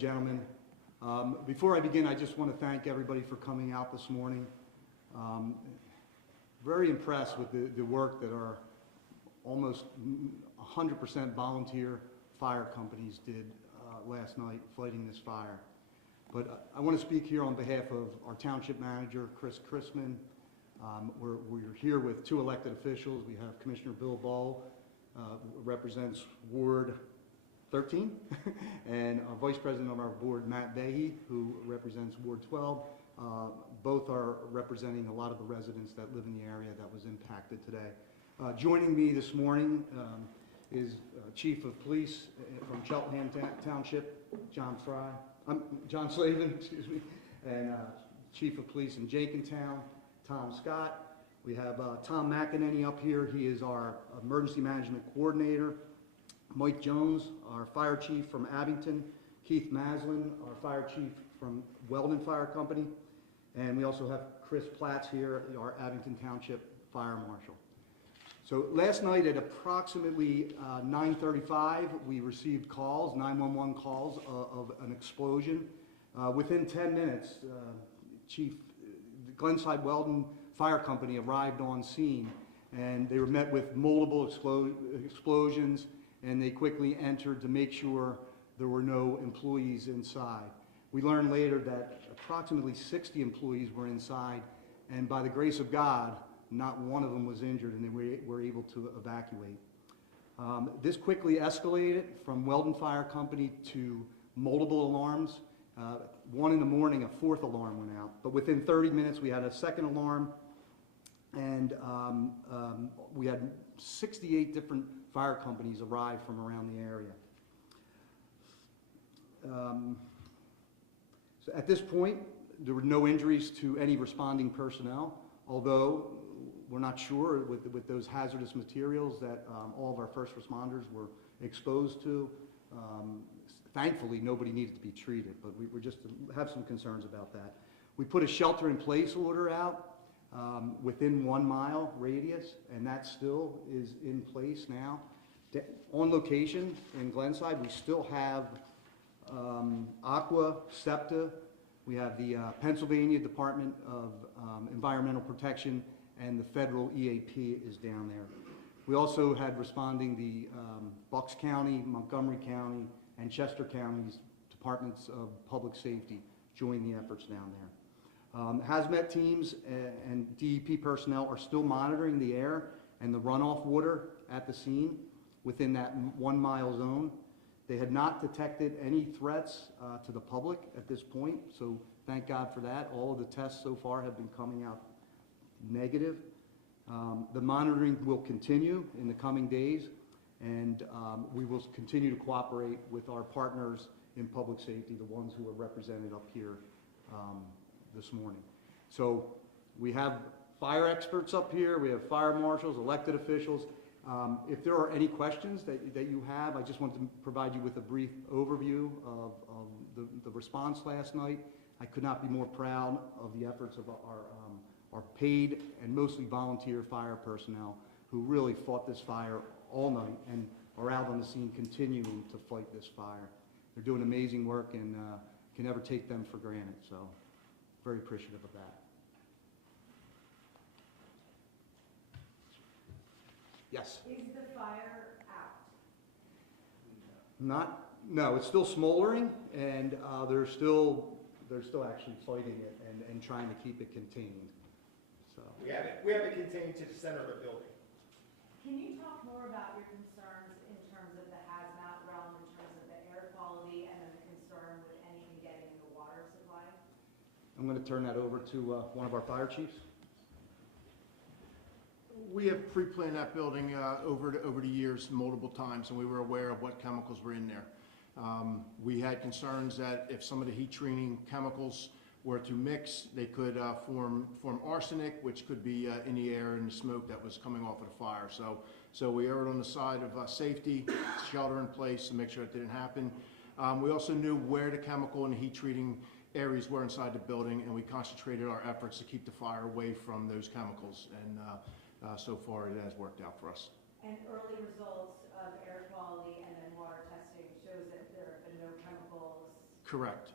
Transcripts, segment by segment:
gentlemen. Before I begin, I just want to thank everybody for coming out this morning. Very impressed with the work that our almost 100% volunteer fire companies did last night fighting this fire. But I want to speak here on behalf of our township manager, Chris Chrisman. We're here with two elected officials. We have Commissioner Bill Ball, represents Ward 13, and our Vice President of our board, Matt Vahey, who represents Ward 12. Both are representing a lot of the residents that live in the area that was impacted today. Joining me this morning is Chief of Police from Cheltenham Township, John Slavin, excuse me, and Chief of Police in Jenkintown, Tom Scott. We have Tom McEnany up here. He is our Emergency Management Coordinator. Mike Jones, our Fire Chief from Abington. Keith Maslin, our Fire Chief from Weldon Fire Company. And we also have Chris Platts here, our Abington Township Fire Marshal. So last night at approximately 9:35, we received calls, 911 calls of an explosion. Within 10 minutes, Chief Glenside Weldon Fire Company arrived on scene, and they were met with multiple explosions, and they quickly entered to make sure there were no employees inside. We learned later that approximately 60 employees were inside, and by the grace of God, not one of them was injured, and they were able to evacuate. This quickly escalated from Weldon Fire Company to multiple alarms. 1 in the morning, a fourth alarm went out. But within 30 minutes, we had a second alarm, and we had 68 different fire companies arrive from around the area. So at this point, there were no injuries to any responding personnel, although we're not sure with those hazardous materials that all of our first responders were exposed to. Thankfully, nobody needed to be treated, but we just have some concerns about that. We put a shelter-in-place order out within 1 mile radius, and that still is in place now. On location in Glenside, we still have Aqua, SEPTA, we have the Pennsylvania Department of Environmental Protection, and the federal EAP is down there. We also had responding the Bucks County, Montgomery County, and Chester County's Departments of Public Safety join the efforts down there. Hazmat teams and DEP personnel are still monitoring the air and the runoff water at the scene within that 1 mile zone. They had not detected any threats to the public at this point, so thank God for that. All of the tests so far have been coming out negative. The monitoring will continue in the coming days, and we will continue to cooperate with our partners in public safety, the ones who are represented up here this morning. So we have fire experts up here, we have fire marshals, elected officials. If there are any questions that you have, I just want to provide you with a brief overview of the response last night. I could not be more proud of the efforts of our paid and mostly volunteer fire personnel who really fought this fire all night and are out on the scene continuing to fight this fire. They're doing amazing work, and can never take them for granted, so very appreciative of that. Yes? Is the fire out? No, it's still smoldering, and they're still actually fighting it and trying to keep it contained. So we have it contained to the center of the building. Can you talk more about your concerns in terms of the hazmat realm, in terms of the air quality, and then the concern with anything getting in the water supply? I'm going to turn that over to one of our fire chiefs. We have pre-planned that building over the years multiple times, and we were aware of what chemicals were in there. We had concerns that if some of the heat treating chemicals were to mix, they could form arsenic, which could be in the air and the smoke that was coming off of the fire. So we erred on the side of safety, shelter in place to make sure it didn't happen. We also knew where the chemical and the heat treating areas were inside the building, and we concentrated our efforts to keep the fire away from those chemicals, and so far it has worked out for us. And early results of air quality and then water testing shows that there have been no chemicals Correct.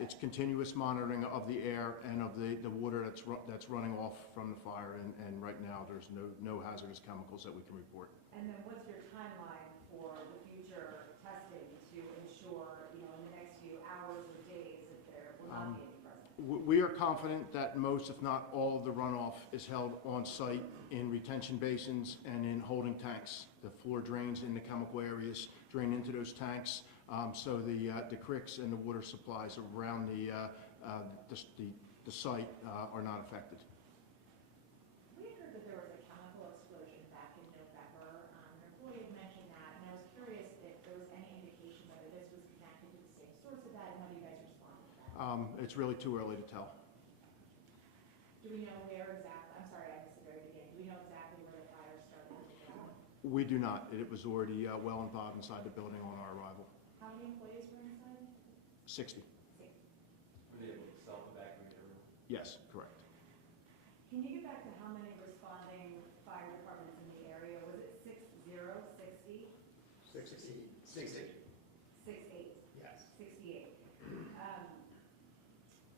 It's continuous monitoring of the air and of the water that's running off from the fire, and right now there's no hazardous chemicals that we can report. And then what's your timeline for the future testing to ensure, in the next few hours or days, that there will not be any present? We are confident that most, if not all, of the runoff is held on site in retention basins and in holding tanks. The floor drains in the chemical areas drain into those tanks, so the creeks and the water supplies around the site are not affected. We had heard that there was a chemical explosion back in November. An employee had mentioned that, and I was curious if there was any indication whether this was connected to the same source of that, and how do you guys respond to that? It's really too early to tell. Do we know where exactly, I'm sorry, I missed the very beginning. Do we know exactly where the fire started with the ground? We do not. It was already well involved inside the building on our arrival. How many employees were inside? 60. Were they able to self-evacuate everyone? Yes, correct. Can you get back to how many responding fire departments in the area? Was it 60, 60? 68. 68. Yes. 68.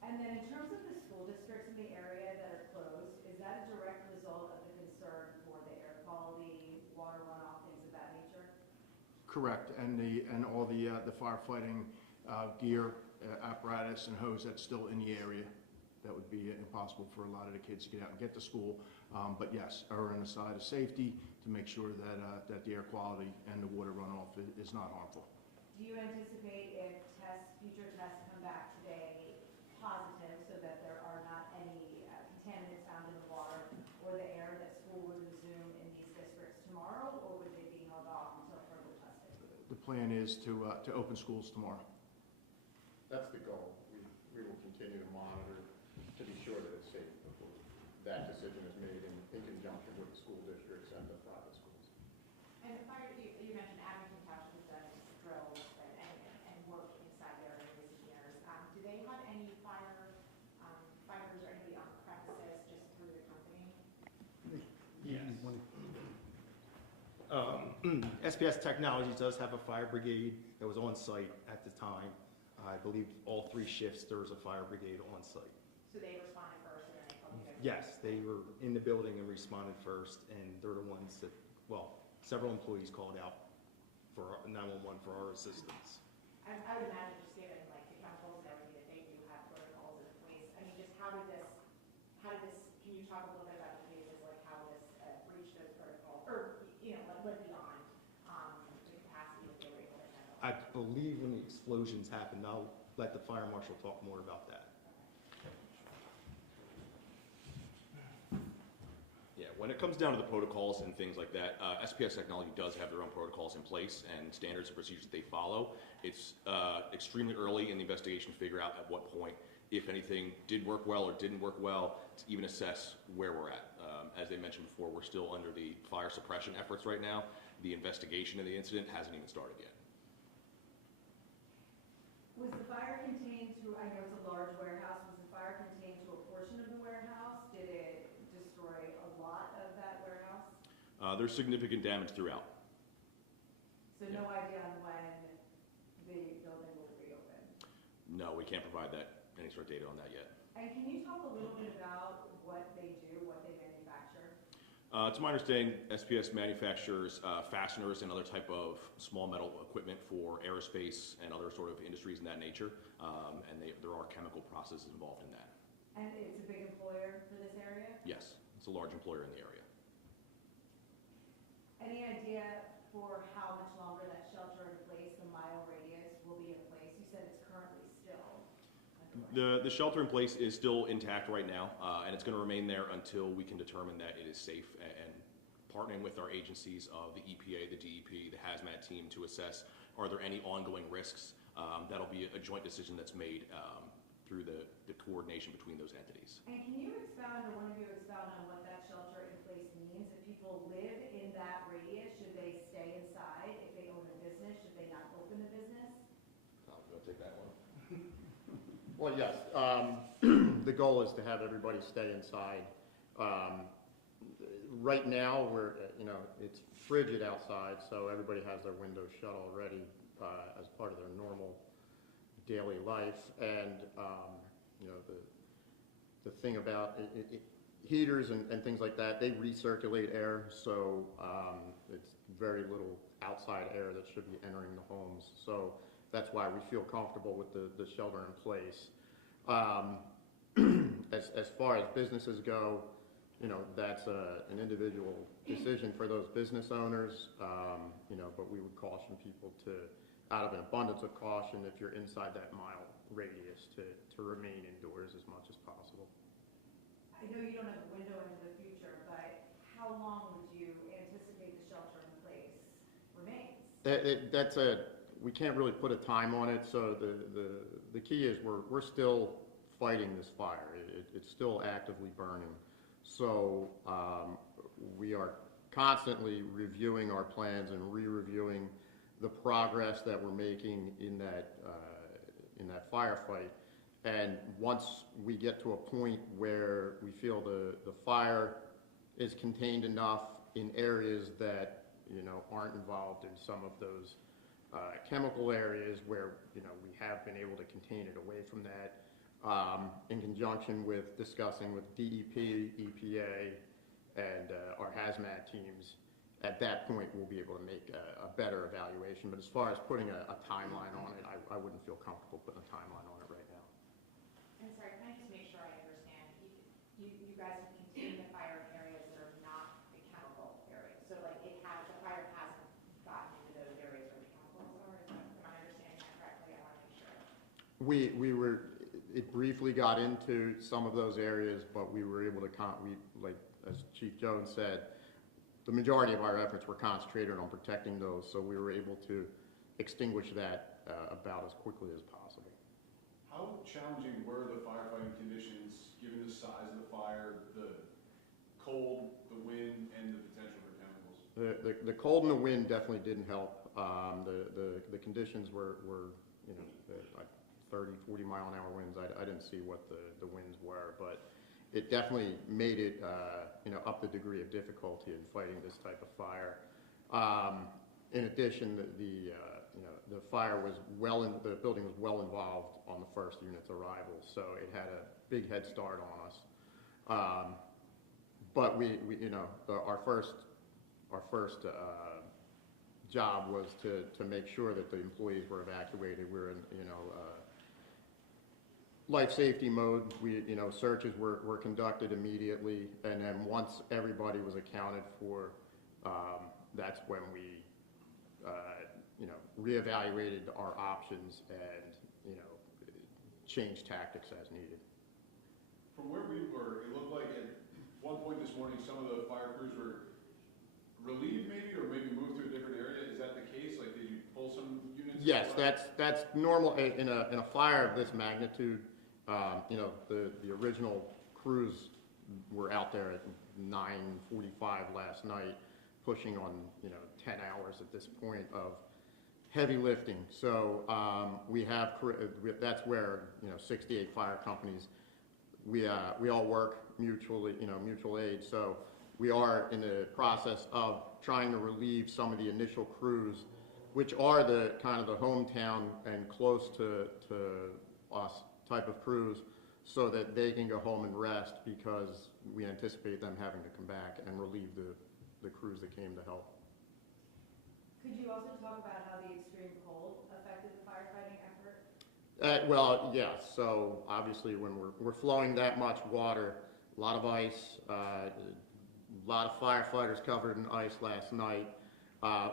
And then in terms of the school districts in the area that are closed, is that a direct result of the concern for the air quality, water runoff, things of that nature? Correct, and all the firefighting gear, apparatus, and hose that's still in the area. That would be impossible for a lot of the kids to get out and get to school. But yes, err on the side of safety to make sure that the air quality and the water runoff is not harmful. Do you anticipate if future tests come back today positive, so that there are not any contaminants found in the water or the air, that school would resume in these districts tomorrow, or would they be held off until further testing? The plan is to open schools tomorrow. That's the goal. We will continue to monitor to be sure that it's safe before that decision is made in conjunction with the school districts and the private schools. And the fire, you mentioned Abington Township has done drills and work inside there in recent years. Do they have any fighters or anybody on premises just through the company? Yes. SPS Technologies does have a fire brigade that was on site at the time. I believe all 3 shifts there was a fire brigade on site. So they responded first and then they told you guys? Yes, they were in the building and responded first, and they're the ones that, several employees called out for 911 for our assistance. I would imagine just given like the chemicals and everything that they do have protocols in place. I mean, just how did this, can you talk a little bit about the cases, like how this breached those protocols, or, like went beyond the capacity that they were able to handle? I believe when the explosions happened, I'll let the fire marshal talk more about that. Yeah, when it comes down to the protocols and things like that, SPS Technology does have their own protocols in place and standards and procedures that they follow. It's extremely early in the investigation to figure out at what point, if anything did work well or didn't work well, to even assess where we're at. As they mentioned before, we're still under the fire suppression efforts right now. The investigation of the incident hasn't even started yet. Was the fire contained to, I know it's a large warehouse, was the fire contained to a portion of the warehouse? Did it destroy a lot of that warehouse? There's significant damage throughout. So no idea on when the building will reopen? No, we can't provide any sort of data on that yet. And can you talk a little bit about what they do, what they manufacture? To my understanding, SPS manufactures fasteners and other type of small metal equipment for aerospace and other sort of industries in that nature, and there are chemical processes involved in that. And it's a big employer for this area? Yes, it's a large employer in the area. Any idea for how much longer that shelter in place, the mile radius, will be in place? You said it's currently still underway. The shelter in place is still intact right now, and it's going to remain there until we can determine that it is safe, and partnering with our agencies of the EPA, the DEP, the hazmat team to assess are there any ongoing risks. That'll be a joint decision that's made through the coordination between those entities. And can you expound, or one of you expound on what that shelter in place means? If people live in that radius, should they stay inside? If they own a business, should they not open the business? Tom, you want to take that one? Well, yes, the goal is to have everybody stay inside. Right now, it's frigid outside, so everybody has their windows shut already as part of their normal daily life. And, you know, the thing about heaters and things like that, they recirculate air, so it's very little outside air that should be entering the homes. So that's why we feel comfortable with the shelter in place. As far as businesses go, you know, that's an individual decision for those business owners, you know, but we would caution people to, out of an abundance of caution, if you're inside that mile radius, to remain indoors as much as possible. I know you don't have a window into the future, but how long would you anticipate the shelter in place remains? We can't really put a time on it, so the key is we're still fighting this fire. It's still actively burning. So we are constantly reviewing our plans and re-reviewing the progress that we're making in that firefight. And once we get to a point where we feel the fire is contained enough in areas that, you know, aren't involved in some of those chemical areas where, you know, we have been able to contain it away from that, in conjunction with discussing with DEP, EPA, and our hazmat teams, at that point we'll be able to make a better evaluation. But as far as putting a timeline on it, I wouldn't feel comfortable putting a timeline on it right now. I'm sorry, can I just make sure I understand? You guys have contained the fire in areas that are not the chemical areas. So like the fire hasn't gotten into those areas where the chemicals are, am I understanding that correctly? I want to make sure. It briefly got into some of those areas, but we were able to, like as Chief Jones said, the majority of our efforts were concentrated on protecting those, so we were able to extinguish that about as quickly as possible. How challenging were the firefighting conditions, given the size of the fire, the cold, the wind, and the potential for chemicals? The cold and the wind definitely didn't help. The conditions were you know, 30, 40 mile an hour winds. I didn't see what the winds were, but it definitely made it, you know, up the degree of difficulty in fighting this type of fire. In addition, you know, the fire was the building was well involved on the first unit's arrival, so it had a big head start on us. But we you know, our first job was to make sure that the employees were evacuated. We're in, you know, life safety mode. You know, searches were conducted immediately, and then once everybody was accounted for, that's when we, you know, reevaluated our options and, you know, changed tactics as needed. From where we were, it looked like at one point this morning, some of the fire crews were relieved maybe, or maybe moved to a different area. Is that the case? Like, did you pull some units? Yes, that's normal in a fire of this magnitude. You know, the original crews were out there at 9:45 last night, pushing on, you know, 10 hours at this point of heavy lifting. So that's where, you know, 68 fire companies, we all work mutually, you know, mutual aid. So we are in the process of trying to relieve some of the initial crews, which are the kind of the hometown and close to us type of crews, so that they can go home and rest, because we anticipate them having to come back and relieve the crews that came to help. Could you also talk about how the extreme cold affected the firefighting effort? Well, yes. So obviously, when we're flowing that much water, a lot of ice, a lot of firefighters covered in ice last night,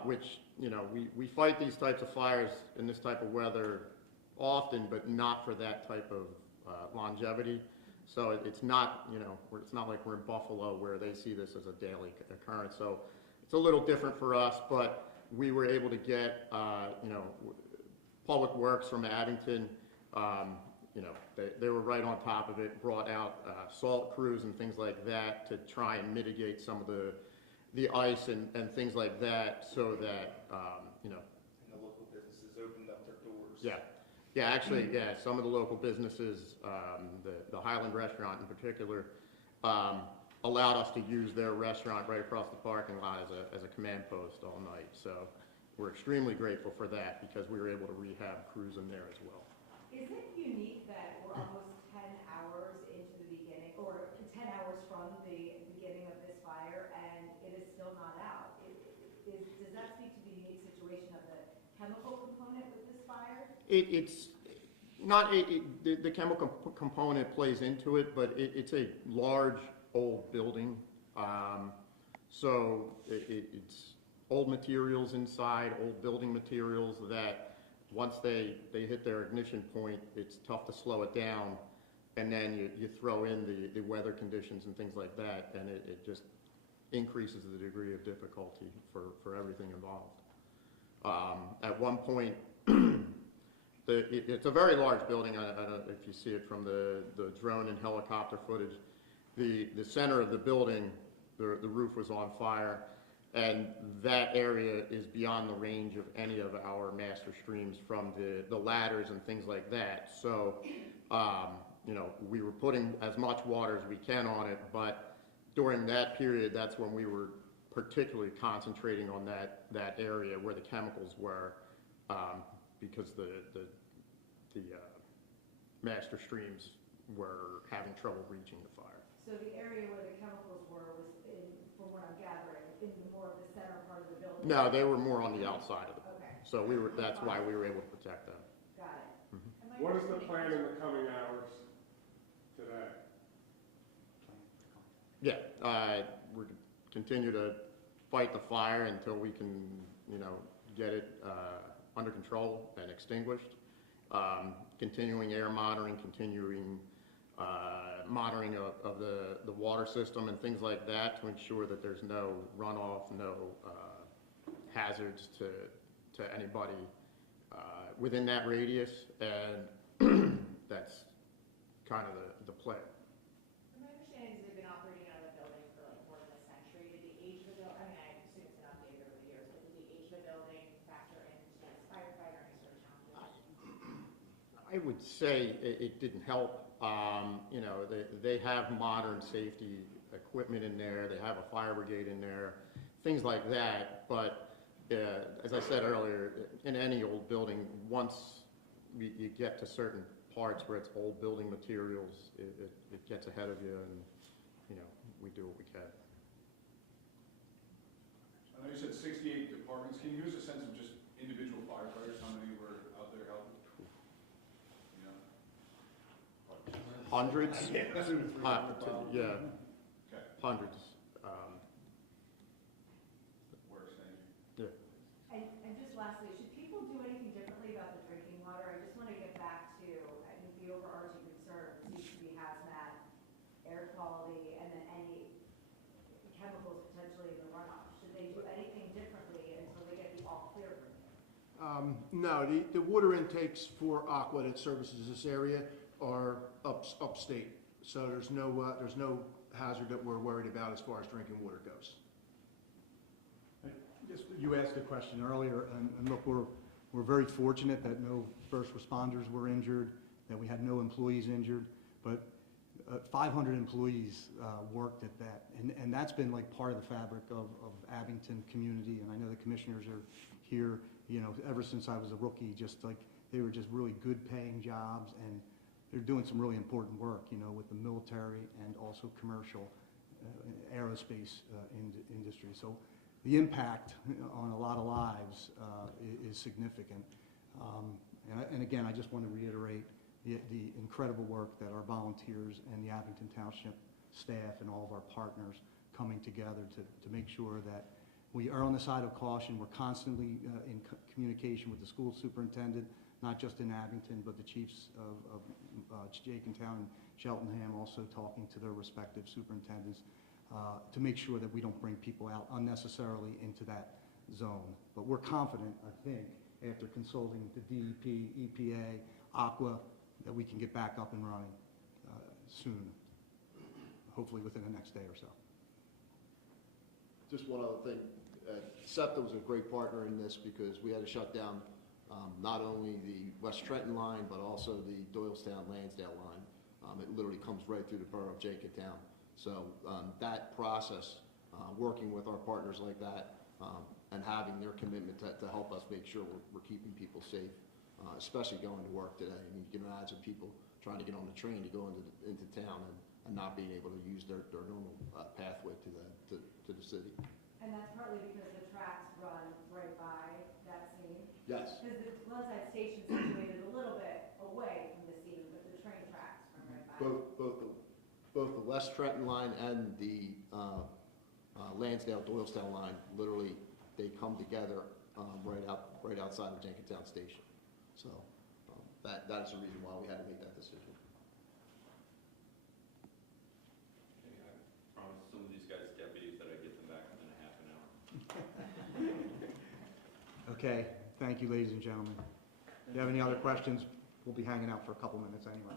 which, you know, we fight these types of fires in this type of weather often, but not for that type of longevity. So it's not, you know, it's not like we're in Buffalo where they see this as a daily occurrence. So it's a little different for us, but we were able to get, you know, Public Works from Abington, you know, they were right on top of it, brought out salt crews and things like that to try and mitigate some of the ice and things like that, so that, you know. And the local businesses opened up their doors. Yeah. Yeah, actually, yeah, some of the local businesses, the Highland Restaurant in particular, allowed us to use their restaurant right across the parking lot as a command post all night. So we're extremely grateful for that, because we were able to rehab crews in there as well. Is it unique that we're almost 10 hours into the beginning, or 10 hours from the beginning of this fire, and it is still not out? Does that speak to the unique situation of the chemical component with this fire? It's not, the chemical component plays into it, but it's a large, old building. So it's old materials inside, old building materials that once they hit their ignition point, it's tough to slow it down. And then you throw in the weather conditions and things like that, and it just increases the degree of difficulty for everything involved. At one point, it's a very large building. I don't know if you see it from the drone and helicopter footage. The center of the building, the roof was on fire, and that area is beyond the range of any of our master streams from the ladders and things like that. So, you know, we were putting as much water as we can on it, but during that period, that's when we were particularly concentrating on that area where the chemicals were, because the master streams were having trouble reaching the fire. So the area where the chemicals were was in, from what I'm gathering, in more of the center part of the building? No, they were more on the outside of it. Okay. So that's why we were able to protect them. Got it. Mhm. And my What is the understanding- plan in the coming hours today? Yeah, we continue to fight the fire until we can, you know, get it under control and extinguished. Continuing air monitoring, continuing monitoring of the water system and things like that to ensure that there's no runoff, no hazards to anybody within that radius, and that's kind of the plan. My understanding is they've been operating out of the building for like more than a century. Did the age of the building, I mean, I assume it's been updated over the years, but did the age of the building factor into this firefighter or any sort of challenges? I would say it didn't help. You know, they have modern safety equipment in there. They have a fire brigade in there, things like that. But as I said earlier, in any old building, once you get to certain parts where it's old building materials, it gets ahead of you, and you know, we do what we can. I know you said 68 departments. Can you give us a sense of just individual firefighters, how many were out there helping? You know? Hundreds. Yeah, Okay. hundreds. Works, thank you. And just lastly, should people do anything differently about the drinking water? I just want to get back to, I think, the overarching concern seems to be hazmat, air quality, and then any chemicals potentially in the runoff. Should they do anything differently until they get the all clear from you? No, the water intakes for Aqua that services this area are upstate. So there's no hazard that we're worried about as far as drinking water goes. Just, you asked a question earlier, and look, we're very fortunate that no first responders were injured, that we had no employees injured, but 500 employees worked at that, and that's been like part of the fabric of Abington community, and I know the commissioners are here, you know, ever since I was a rookie, just like, they were just really good paying jobs, and they're doing some really important work, you know, with the military and also commercial aerospace industry. So the impact on a lot of lives is significant. And again, I just want to reiterate the incredible work that our volunteers and the Abington Township staff and all of our partners coming together to make sure that we are on the side of caution. We're constantly in communication with the school superintendent, not just in Abington, but the chiefs of Jenkintown and Cheltenham, also talking to their respective superintendents to make sure that we don't bring people out unnecessarily into that zone. But we're confident, I think, after consulting the DEP, EPA, Aqua, that we can get back up and running soon, hopefully within the next day or so. Just one other thing. SEPTA was a great partner in this because we had to shut down not only the West Trenton line, but also the Doylestown-Lansdale line. It literally comes right through the borough of Jenkintown. So that process, working with our partners like that, and having their commitment to help us make sure we're keeping people safe, especially going to work today. I mean, you can imagine people trying to get on the train to go into town and not being able to use their normal pathway to the city. And that's partly because the tracks run right by that scene? Yes. Because the Glenside Station's situated a little bit away from the scene, but the train tracks run right by. Both the West Trenton line and the Lansdale Doylestown line, literally, they come together right outside of Jenkintown Station. So that is the reason why we had to make that decision. Okay, I promised some of these guys deputies that I'd get them back within a half an hour. Okay, thank you, ladies and gentlemen. If you have any other questions, we'll be hanging out for a couple minutes anyway.